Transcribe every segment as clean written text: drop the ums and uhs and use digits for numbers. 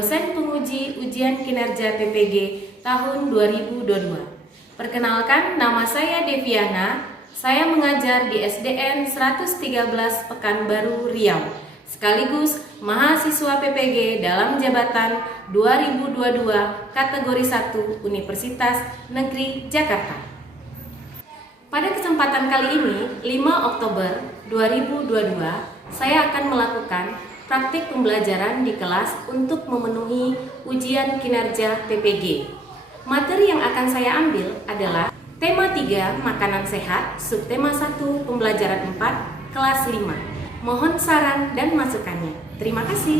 dosen penguji ujian kinerja PPG tahun 2022. Perkenalkan, nama saya Deviana. Saya mengajar di SDN 113 Pekanbaru, Riau, sekaligus mahasiswa PPG dalam jabatan 2022 kategori 1 Universitas Negeri Jakarta. Pada kesempatan kali ini, 5 Oktober 2022, saya akan melakukan praktik pembelajaran di kelas untuk memenuhi ujian kinerja PPG. Materi yang akan saya ambil adalah tema 3 makanan sehat, subtema 1 pembelajaran 4, kelas 5. Mohon saran dan masukannya. Terima kasih.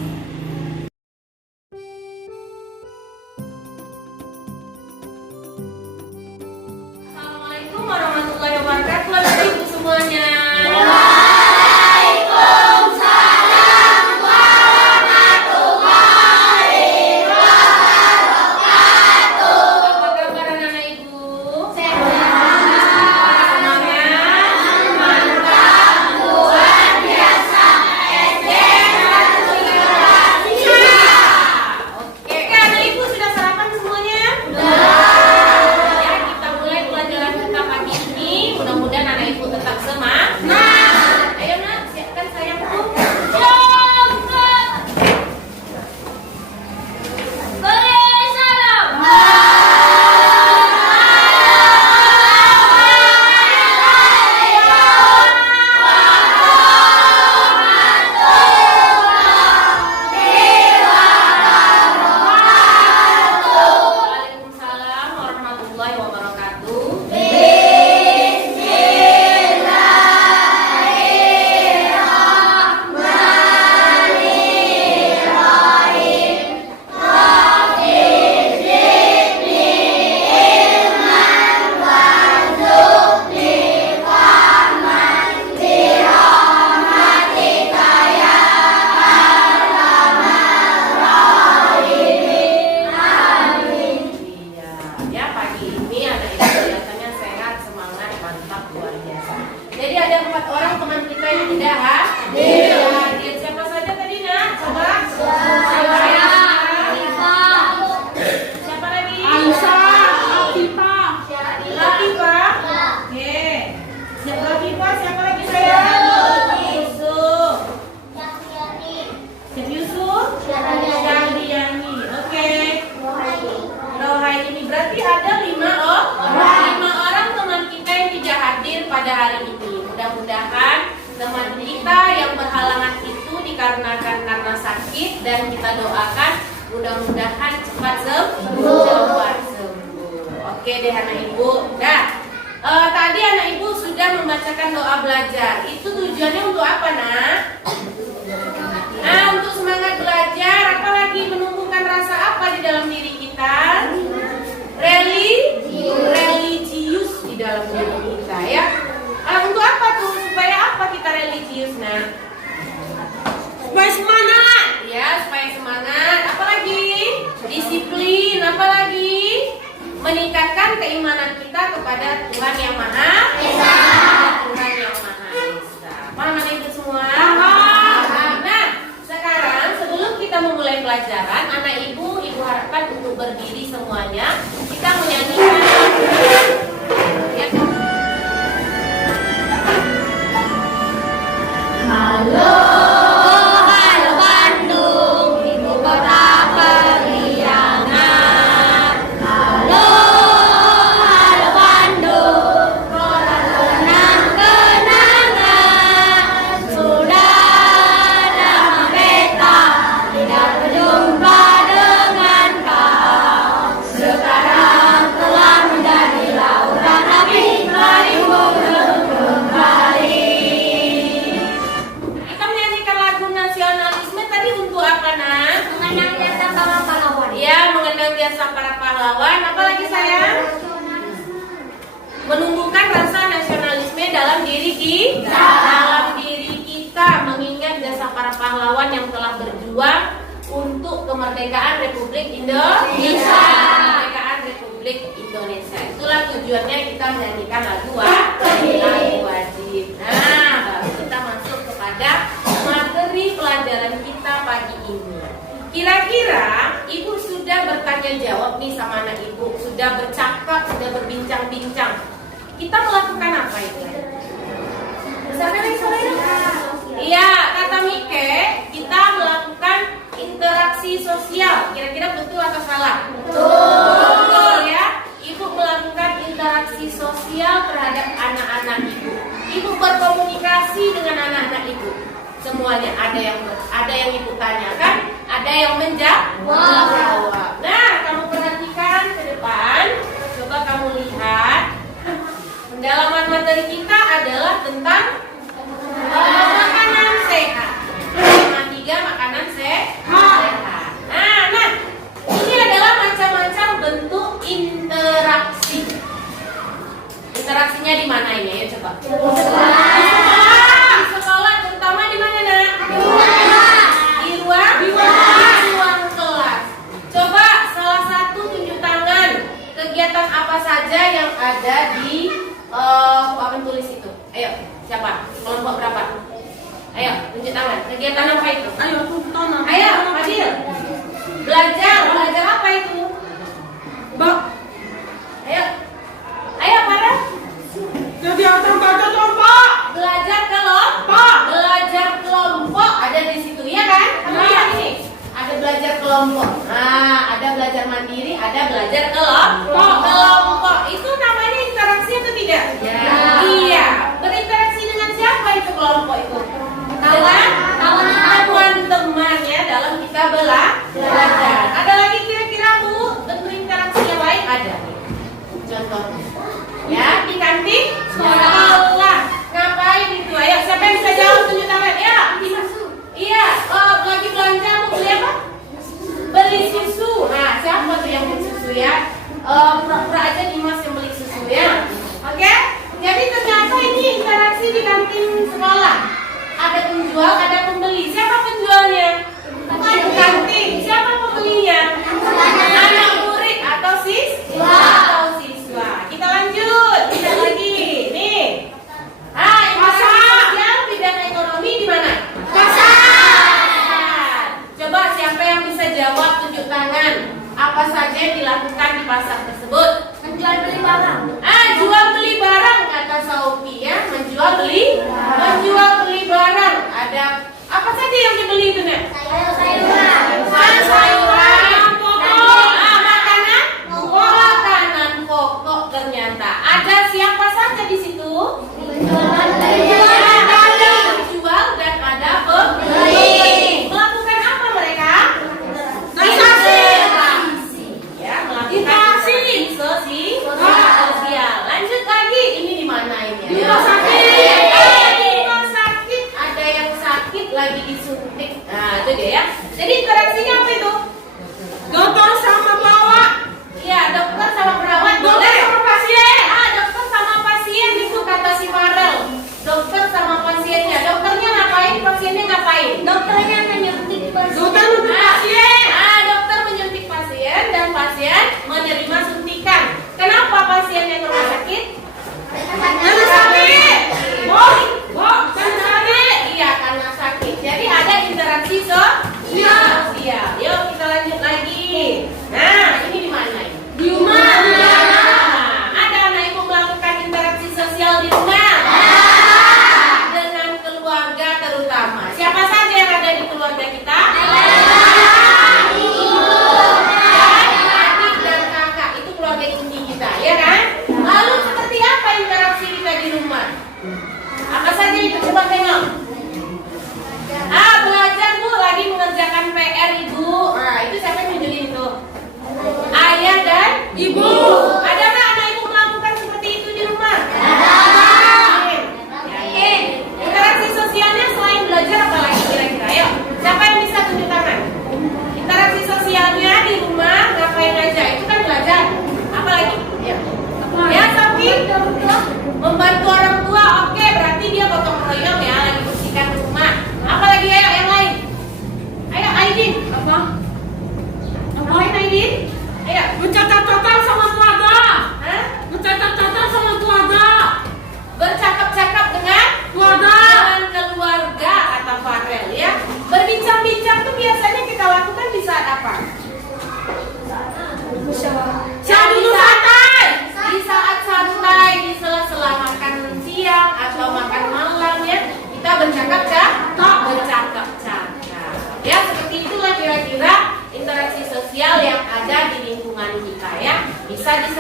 Assalamualaikum warahmatullahi wabarakatuh, Bapak Ibu semuanya. Jadi ada 4 orang teman kita yang tidak hadir. Siapa saja tadi, Nak? Coba. Saya. Siapa lagi? Aisyah, Latifah. Latifah. Oke. Latifah, siapa lagi saya? Yusuf. Yusuf. Syahriani. Oke. Rohaini. Berarti ada 5 orang teman kita yang tidak hadir pada hari ini. Mudah-mudahan teman kita yang berhalangan itu dikarenakan karena sakit, dan kita doakan mudah-mudahan cepat sembuh. Oke deh anak ibu. Tadi anak ibu sudah membacakan doa belajar. Itu tujuannya untuk apa, Nak? Nah, untuk semangat belajar. Apalagi menumbuhkan rasa apa di dalam diri kita? Religius di dalam diri kita, ya. Untuk apa tuh? Supaya apa kita religius, Nah? Supaya semangat. Ya, supaya semangat. Apalagi? Disiplin. Apalagi? Meningkatkan keimanan kita kepada Tuhan Yang Maha Esa. Tuhan Yang Maha Esa. Paham anak ibu semua? Paham. Nah, sekarang sebelum kita memulai pelajaran, anak ibu harapkan untuk berdiri semuanya. Kita menyanyikan. Halo. Jasa para pahlawan. Apalagi sayang? Menumbuhkan rasa nasionalisme dalam diri kita, mengingat jasa para pahlawan yang telah berjuang untuk kemerdekaan Republik Indonesia. Itulah tujuannya kita menyanyikan lagu wajib. Nah, baru kita masuk kepada materi pelajaran kita pagi ini. Kira-kira jawab nih sama anak ibu, sudah bercakap, sudah berbincang-bincang. Kita melakukan apa itu? Iya, kata Mike, kita melakukan interaksi sosial. Kira-kira betul atau salah? Betul ya. Ibu melakukan interaksi sosial terhadap anak-anak ibu. Ibu berkomunikasi dengan anak-anak ibu. Semuanya ada yang ibu tanyakan, ada yang menjawab. Nah, kamu perhatikan ke depan. Coba kamu lihat. Pendalaman materi kita adalah tentang makanan sehat. Tema 3 makanan sehat. Nah, ini adalah macam-macam bentuk interaksi. Interaksinya di mana ini? Ayo coba. Di sekolah, terutama di mana, Nak? Di ruang kelas. Coba salah satu tunjuk tangan kegiatan apa saja yang ada di papan tulis itu. Ayo, siapa? Kelompok berapa? Ayo, tunjuk tangan. Kegiatan apa itu? Ayo, tunjuk tangan. Ayo, Fadil. Belajar apa itu? Mbak, Ayo. Ayo, Farah. jadi akan baca kelompok. Belajar kelompok. Belajar kelompok ada di situ, ya kan? Kamu lihat ini. Ada belajar kelompok. Nah, ada belajar mandiri, ada belajar kelompok. Kelompok itu namanya interaksi atau tidak? Ya. Iya. Berinteraksi dengan siapa itu kelompok itu? Dengan teman-teman ya dalam kita belajar. Ada lagi kira-kira Bu bentuk interaksi yang lain ada? Contohnya. Ya, di kantin sekolah. Ngapain itu? Ayo, siapa yang bisa jawab tunjuk tangan? Ya. Iya, lagi belanja mau beli apa? Beli susu. Nah, siapa tuh yang beli susu ya? Pura-pura aja Dimas yang beli susu ya. Oke? Jadi ternyata ini interaksi di kantin sekolah. Ada penjual, ada pembeli. Siapa penjualnya? Kantin. Siapa pembelinya? Anak murid atau siswa. Kita lanjut. Kita lagi. Nih. Interaksi sosial bidang ekonomi di mana? Coba siapa yang bisa jawab tunjuk tangan. Apa saja yang dilakukan di pasar tersebut? Menjual beli barang. Jual beli barang kata Saufi ya. Menjual beli barang. Ada apa saja yang dibeli itu, Nek? Sayuran, makanan pokok ternyata. Ada siapa saja di situ? Ada penjual dan ada pembeli. Melakukan apa mereka? Interaksi. Ya, melakukan interaksi sosial. Lanjut lagi. Ini di mana ini? Di rumah sakit. Ada yang sakit lagi disuntik. Nah, itu dia ya. Jadi interaksinya apa itu? Dokter sama perawat. Iya, dokter sama perawat. Dokter sama pasien. Dokter sama pasien itu kata si Farel. Dokter sama pasiennya. Dokternya ngapain? Pasiennya ngapain? Dokternya menyuntik pasien. Dokter untuk pasien. Dokter menyuntik pasien dan pasien menerima suntikan. Kenapa pasiennya ke rumah sakit? Karena sakit. Karena sakit. Iya, karena sakit. Jadi ada interaksi sosial.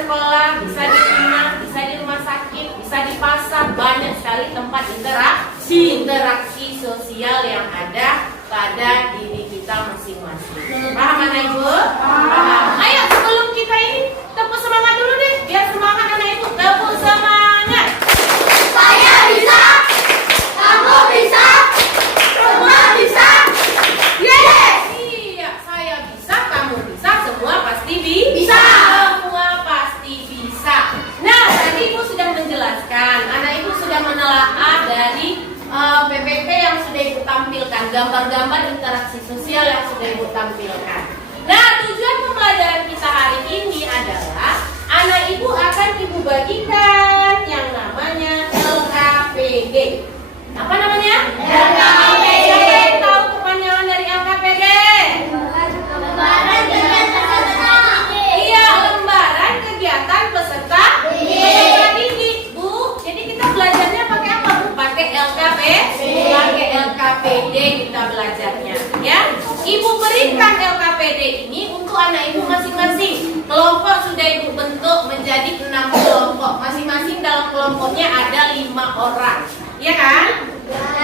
sekolah, bisa di rumah, bisa di rumah sakit, bisa di pasar. Banyak sekali tempat interaksi sosial yang ada pada diri kita masing-masing. Paham anak ibu? Paham. Ayo sebelum kita ini tepuk semangat dulu deh, biar semangat anak ibu. Tepuk semangat. Saya bisa, kamu bisa, semua bisa. Yes. Iya, saya bisa, kamu bisa, semua pasti Bisa. Semua pasti bisa. Nah, tadi ibu sudah menjelaskan, anak ibu sudah menelaah dari PPT yang sudah ibu tampilkan, gambar-gambar interaksi sosial yang sudah ibu tampilkan. Nah, tujuan pembelajaran kita hari ini adalah anak ibu akan ibu bagikan yang namanya LKPD. Apa namanya? LKPD. Siapa yang tahu kepanjangan dari LKPD? Lembaran kegiatan peserta Iya, lembaran kegiatan peserta didik, Bu. Jadi kita belajarnya pakai apa, Bu? Pakai Pakai LKPD kita belajarnya, ya. Ibu berikan LKPD ini untuk anak ibu masing-masing. Kelompok sudah ibu bentuk menjadi 6 kelompok. Masing-masing dalam kelompoknya ada 5 orang, ya kan?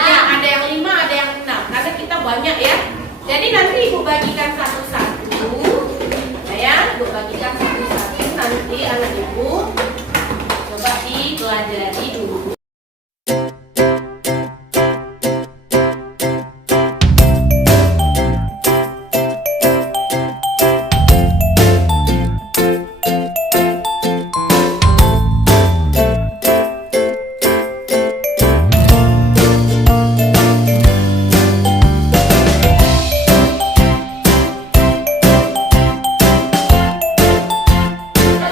Ya, ada yang 5, ada yang 6. Karena kita banyak ya. Jadi nanti ibu bagikan satu-satu. Ya, ibu bagikan satu-satu. Nanti anak ibu coba dipelajari dulu.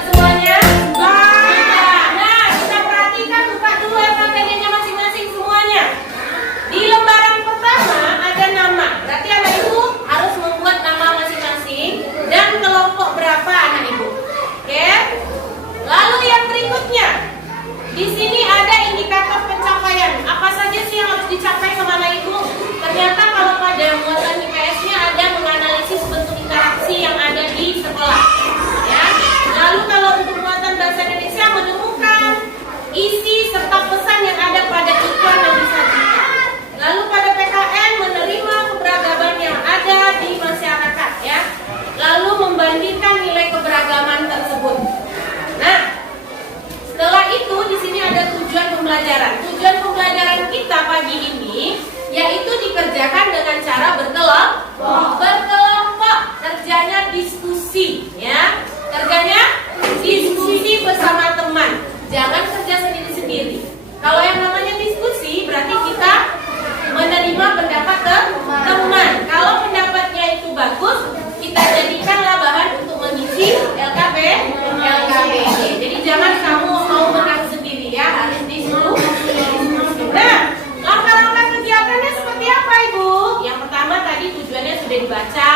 Semuanya? Nah, kita perhatikan, buka dulu LKPD-nya masing-masing semuanya. Di lembaran pertama ada nama. Berarti anak ibu harus membuat nama masing-masing dan kelompok berapa anak ibu. Oke? Lalu yang berikutnya, di sini ada indikator pencapaian. Apa saja sih yang harus dicapai sama anak ibu? Ternyata kalau pada muatan IPS-nya ada menganalisis bentuk interaksi yang ada di sekolah. Ya. Lalu kalau untuk muatan bahasa Indonesia menemukan isi serta pesan yang ada pada iklan yang disajikan. Lalu pada PKN menerima keberagaman yang ada di masyarakat, ya. Lalu membandingkan nilai keberagaman tersebut. Nah, setelah itu di sini ada tujuan pembelajaran. Tujuan pembelajaran kita pagi ini yaitu dikerjakan dengan cara berkelompok. Kerjanya diskusi, ya. Kerjanya diskusi bersama teman. Jangan kerja sendiri-sendiri. Kalau yang namanya diskusi berarti kita menerima pendapat teman. Kalau pendapatnya itu bagus, kita jadikanlah bahan untuk mengisi LKPD. Jadi jangan kamu mau menang sendiri, ya, harus diskusi. Nah, langkah-langkah kegiatannya seperti apa, Ibu? Yang pertama tadi tujuannya sudah dibaca.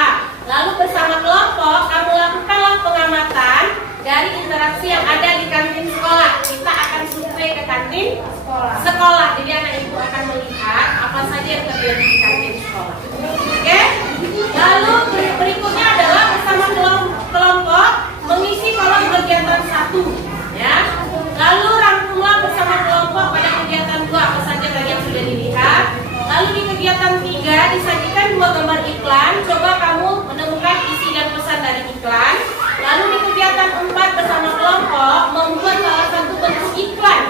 Lalu bersama kelompok kamu lakukanlah pengamatan dari interaksi yang ada di kantin sekolah. Kita akan survei ke kantin sekolah. Jadi anak ibu akan melihat apa saja yang terjadi di kantin sekolah. Oke? Lalu berikutnya adalah bersama kelompok mengisi kolom kegiatan 1, ya. Lalu rangkumlah bersama kelompok pada kegiatan 2 apa saja tadi yang sudah dilihat. Lalu di kegiatan 3 disajikan 2 gambar iklan. Coba kamu menemukan isi dan pesan dari iklan. Lalu di kegiatan 4 bersama kelompok membuat salah satu bentuk iklan.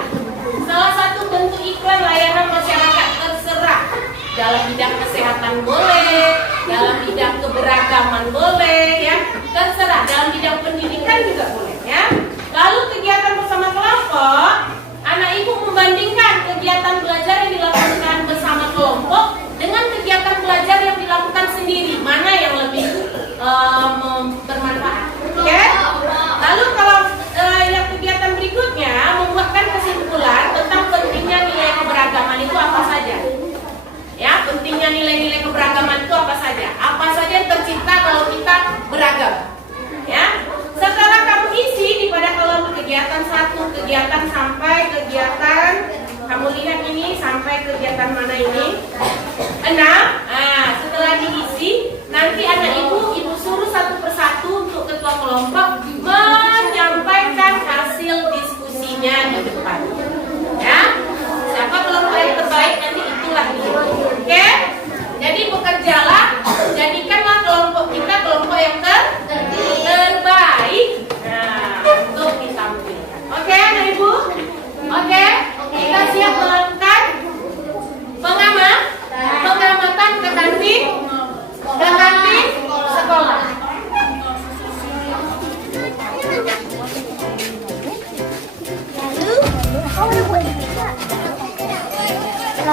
Salah satu bentuk iklan layanan masyarakat terserah. Dalam bidang kesehatan boleh, dalam bidang keberagaman boleh, ya. Terserah. Dalam bidang pendidikan juga boleh, ya. Lalu kegiatan bersama kelompok, anak ibu membandingkan kegiatan belajar yang dilakukan bersama kelompok dengan kegiatan belajar yang dilakukan sendiri. Mana yang lebih bermanfaat? Oke? Lalu kalau yang kegiatan berikutnya membuatkan kesimpulan tentang pentingnya nilai keberagaman itu apa saja? Ya, pentingnya nilai-nilai keberagaman itu apa saja? Apa saja yang tercipta kalau kita beragam? Ya. Setelah kamu isi di pada kolom kegiatan 1, kegiatan sampai kegiatan, kamu lihat ini sampai kegiatan mana ini? 6. Nah, setelah diisi, nanti anak ibu suruh satu persatu untuk ketua kelompok menyampaikan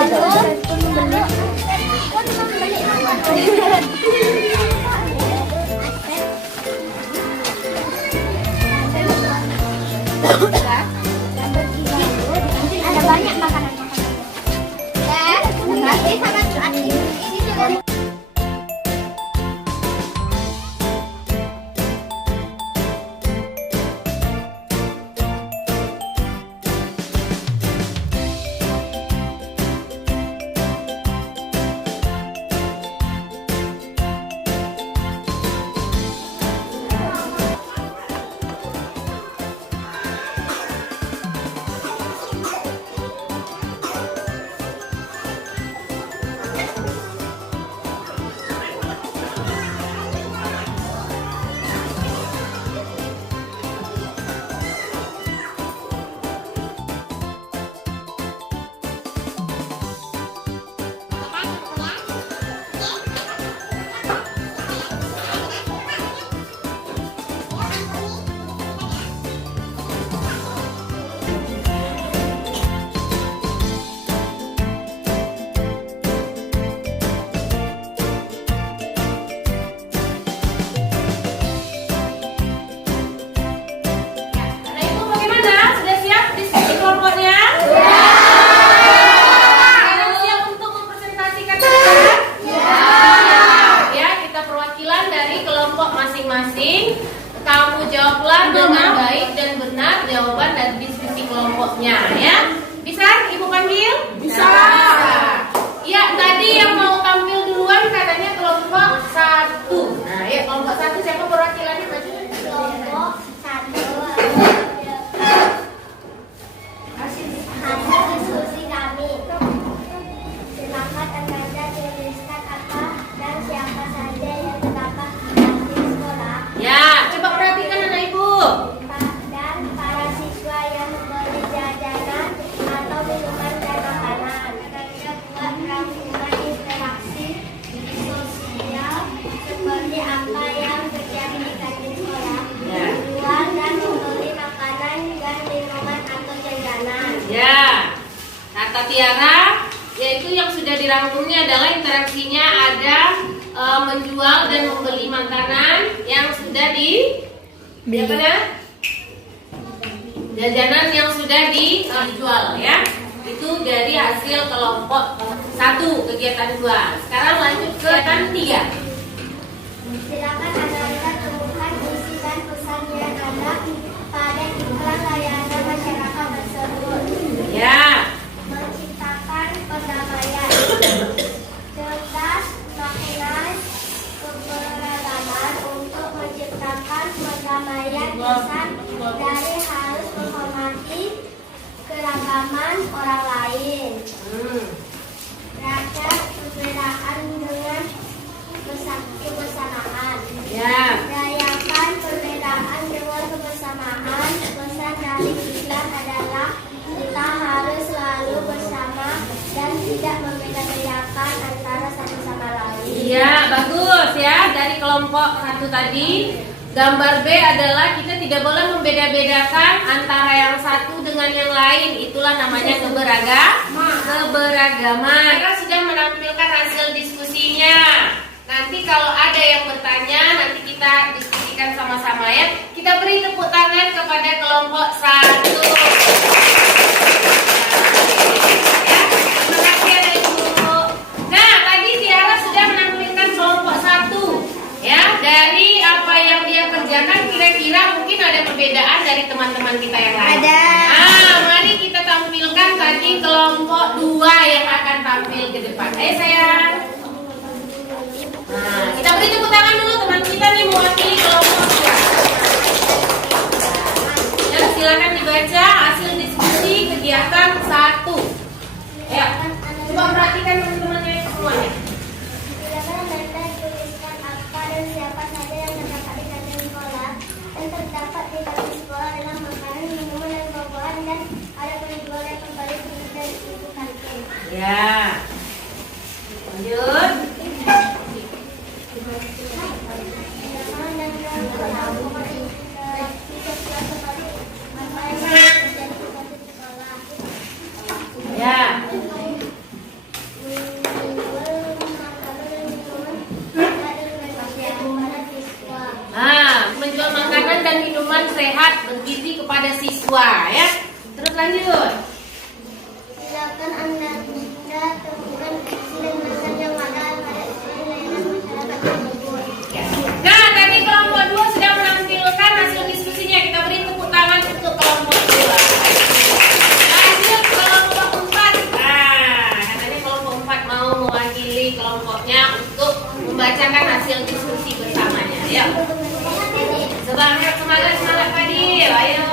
Ada banyak makanan-makanan. Ya, nanti sama ini juga. Kamu jawablah dengan baik dan benar jawaban dari diskusi kelompoknya, ya. Bisa Ibu panggil? Bisa. Ya, tadi yang mau tampil duluan katanya kelompok 1. Nah, ya kelompok 1 siapa perwakilannya? Kelompok 1. Hasil diskusi kami. Silakan Anda tuliskan apa dan siapa saja yang terdapat di sekolah. Ya, coba perhatikan anak Ibu. Dan para siswa yang membeli jajanan atau minuman dan makanan. Buat rangkuman interaksi sosial seperti apa yang terjadi di kantin sekolah. Ya. Jual dan membeli makanan dan minuman atau jajanan. Ya. Kata Tiara, yaitu yang sudah dirangkumnya adalah interaksinya ada menjual dan membeli makanan yang sudah jajanan yang sudah dijual, ya. Itu dari hasil kelompok 1 kegiatan 2. Sekarang lanjut ke kegiatan 3. Silakan Anda temukan isi dan pesan yang ada pada iklan layanan masyarakat tersebut. Ya. Menciptakan perdamaian, cerdas makna keberagaman untuk menciptakan perdamaian pesan dari harus menghormati keragaman orang lain. Rakyat perbedaan dengan kebersamaan. Ya. Rayakan perbedaan dengan kebersamaan. Pesan dari iklan adalah kita harus selalu bersama dan tidak membeda-bedakan antara satu sama lain. Iya, bagus ya. Dari kelompok 1 tadi, gambar B adalah kita tidak boleh membeda-bedakan antara yang satu dengan yang lain. Itulah namanya keberagaman. Mereka sudah menampilkan hasil diskusinya. Nanti kalau ada yang bertanya, nanti kita diskusikan sama-sama, ya. Kita beri tepuk tangan kepada kelompok 1. Ya, terima kasih ya Ibu. Nah, tadi Tiara sudah menampilkan kelompok 1. Ya, dari apa yang dia kerjakan kira-kira mungkin ada perbedaan dari teman-teman kita yang lain. Ada. Nah, mari kita tampilkan tadi kelompok 2 yang akan tampil ke depan. Ayo sayang. Nah, kita beri tepuk tangan dulu teman kita nih mewakili kelompok 2. Dan silakan dibaca hasil diskusi kegiatan 1. Ya, coba perhatikan teman-temannya semuanya. Silakan Anda tuliskan apa dan siapa saja yang terdapat di kantin sekolah. Yang terdapat di kantin sekolah adalah makanan, minuman, dan buah-buahan, dan ada penjual yang kembali dari ibu kantin. Ya. Lanjut. Ya. siswa ya. Terus lanjut. Silakan Anda temukan kesenangan yang ada pada layanan masyarakat tersebut. Nah, tadi kelompok 2 sudah menampilkan hasil diskusinya. Kita beri tepuk tangan untuk kelompok 2. Lanjut kelompok 4. Nah, katanya kelompok 4 mau mewakili kelompoknya untuk membacakan hasil diskusi bersamanya. Ayo. Semangat, semangat, semangat Fadil. Ayo.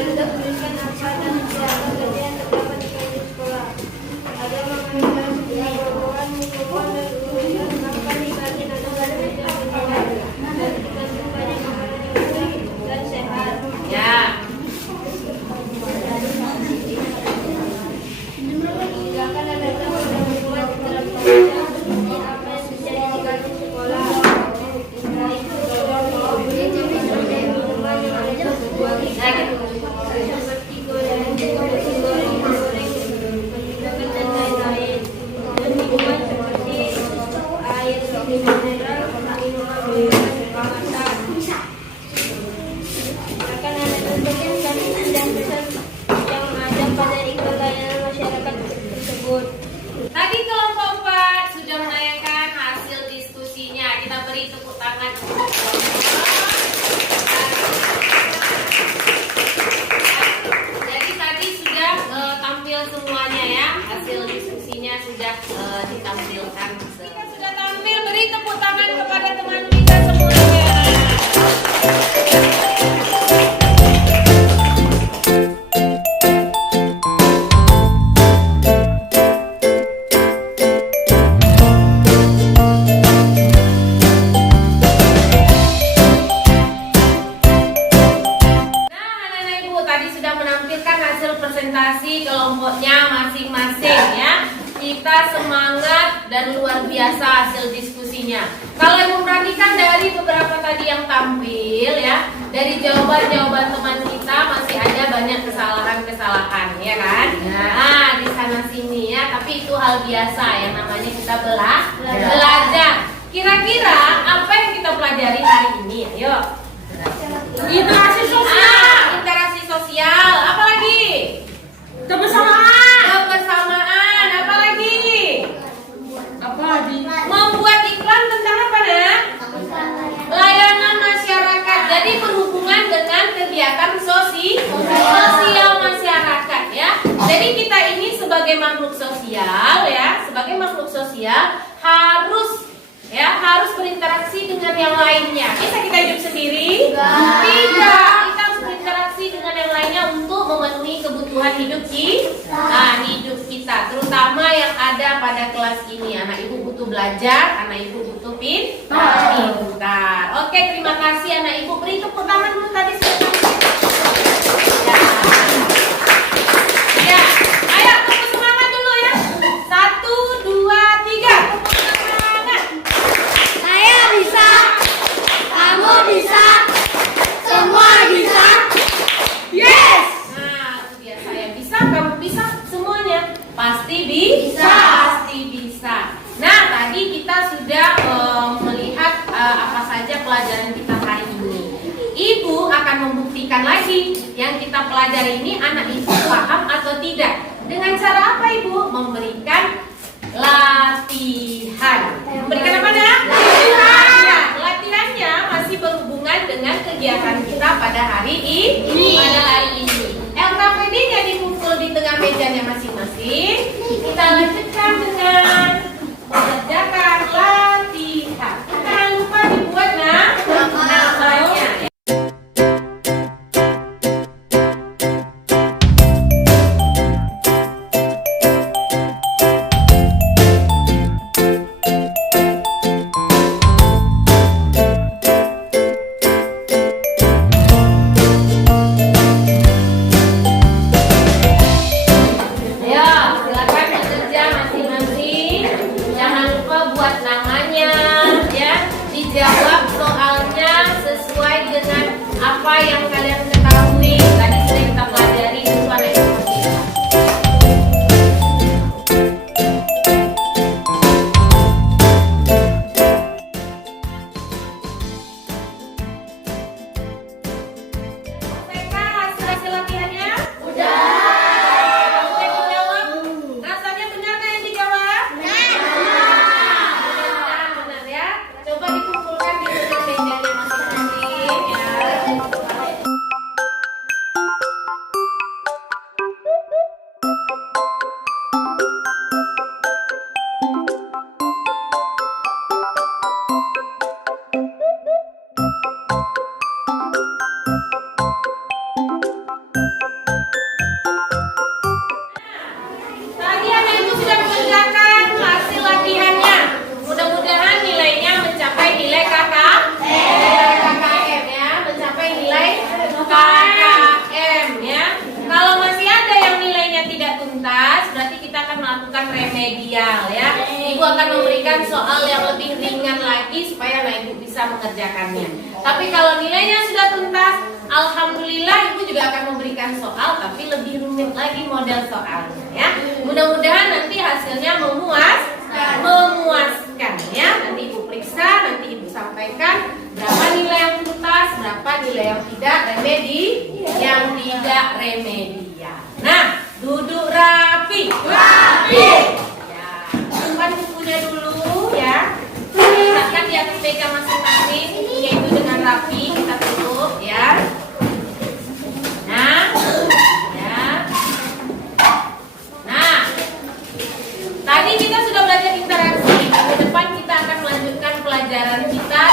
Untuk berikan apa dan siapa saja yang terdapat di sekolah. Ada makanan, bahan, minuman, dan tulisan akan dibagi atau meja dan dikandung banyak makanan yang sehat dan sehat. Ya. Silakan Anda membuat dalam pelajaran seperti apa yang bisa dikandung sekolah. Itu minuman yang ada sebuah seperti gorengan, menggunakan dan lain-lain. Dan minuman seperti air mineral, minuman kemasan. Akan ada tentukan dan pesan yang ada pada iklan layanan masyarakat tersebut. Tadi kelompok 4 sudah menayangkan hasil diskusinya. Kita beri tepuk tangan untuk kelompok. Jadi tadi sudah tampil semuanya ya. Hasil diskusinya sudah ditampilkan. Kita sudah tampil, beri tepuk tangan kepada teman kita semuanya. Presentasi kelompoknya masing-masing ya. Kita semangat dan luar biasa hasil diskusinya. Kalau Ibu perhatikan dari beberapa tadi yang tampil ya, dari jawaban-jawaban teman kita masih ada banyak kesalahan-kesalahan ya kan? Nah, di sana sini ya, tapi itu hal biasa yang namanya kita belajar. Kira-kira apa yang kita pelajari hari ini? Ayo. Interaksi sosial. Interaksi sosial. Apa lagi? Kebersamaan. Kebersamaan. Apa lagi? Apa lagi? Membuat iklan tentang apa, Nak? Layanan masyarakat. Jadi berhubungan dengan kegiatan sosial masyarakat ya. Jadi kita ini sebagai makhluk sosial ya, sebagai makhluk sosial harus berinteraksi dengan yang lainnya. Bisa kita hidup sendiri? Tidak. Kita harus berinteraksi dengan yang lainnya untuk memenuhi kebutuhan hidup kita, terutama yang ada pada kelas ini. Anak ibu butuh belajar, anak ibu butuh pintar. Oke, terima kasih anak ibu. Beri tepuk tangan dulu tadi sudah. Ya, ayo tepuk semangat dulu ya. 1, 2, 3. Tepuk semangat. Saya bisa, kamu bisa, semua bisa. Yes. Nah, itu dia, saya bisa, kamu bisa, semuanya pasti bisa. Nah, tadi kita sudah melihat apa saja pelajaran kita hari ini. Ibu akan membuktikan lagi yang kita pelajari ini anak ibu paham atau tidak. Dengan cara apa Ibu? Memberikan latihan. Memberikan apa nak? Latihan. Ya, latihannya masih berhubungan dengan kegiatan kita pada hari ini. LKPD-nya dikumpul di tengah mejanya masing-masing. Kita lanjutkan dengan mengerjakan latihan. Jangan lupa dibuat namanya. Jawab soalnya sesuai dengan apa yang kalian ketahui. Tadi sudah kita pelajari suara informasi. memberikan soal yang lebih ringan lagi supaya anak ibu bisa mengerjakannya. Tapi kalau nilainya sudah tuntas, alhamdulillah ibu juga akan memberikan soal tapi lebih rumit lagi model soalnya ya. Mudah-mudahan nanti hasilnya memuaskan ya. Nanti ibu periksa, nanti ibu sampaikan berapa nilai yang tuntas, berapa nilai yang tidak remedial. Nah, duduk rapi. Ya, simpan bukunya dulu ya. Letakkan di atas meja masing-masing, bukunya itu dengan rapi kita tutup ya. Nah, tadi kita sudah belajar interaksi. Minggu depan kita akan melanjutkan pelajaran kita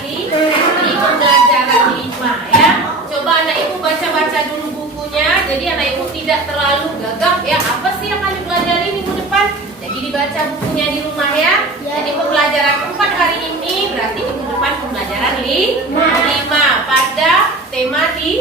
di pembelajaran 5 ya. Coba anak ibu baca-baca dulu bukunya. Jadi anak ibu tidak terlalu gagap ya. Apa sih yang akan dipelajari minggu depan? Jadi dibaca bukunya di rumah ya. Jadi pembelajaran 4 hari ini berarti minggu depan pembelajaran 5 pada tema di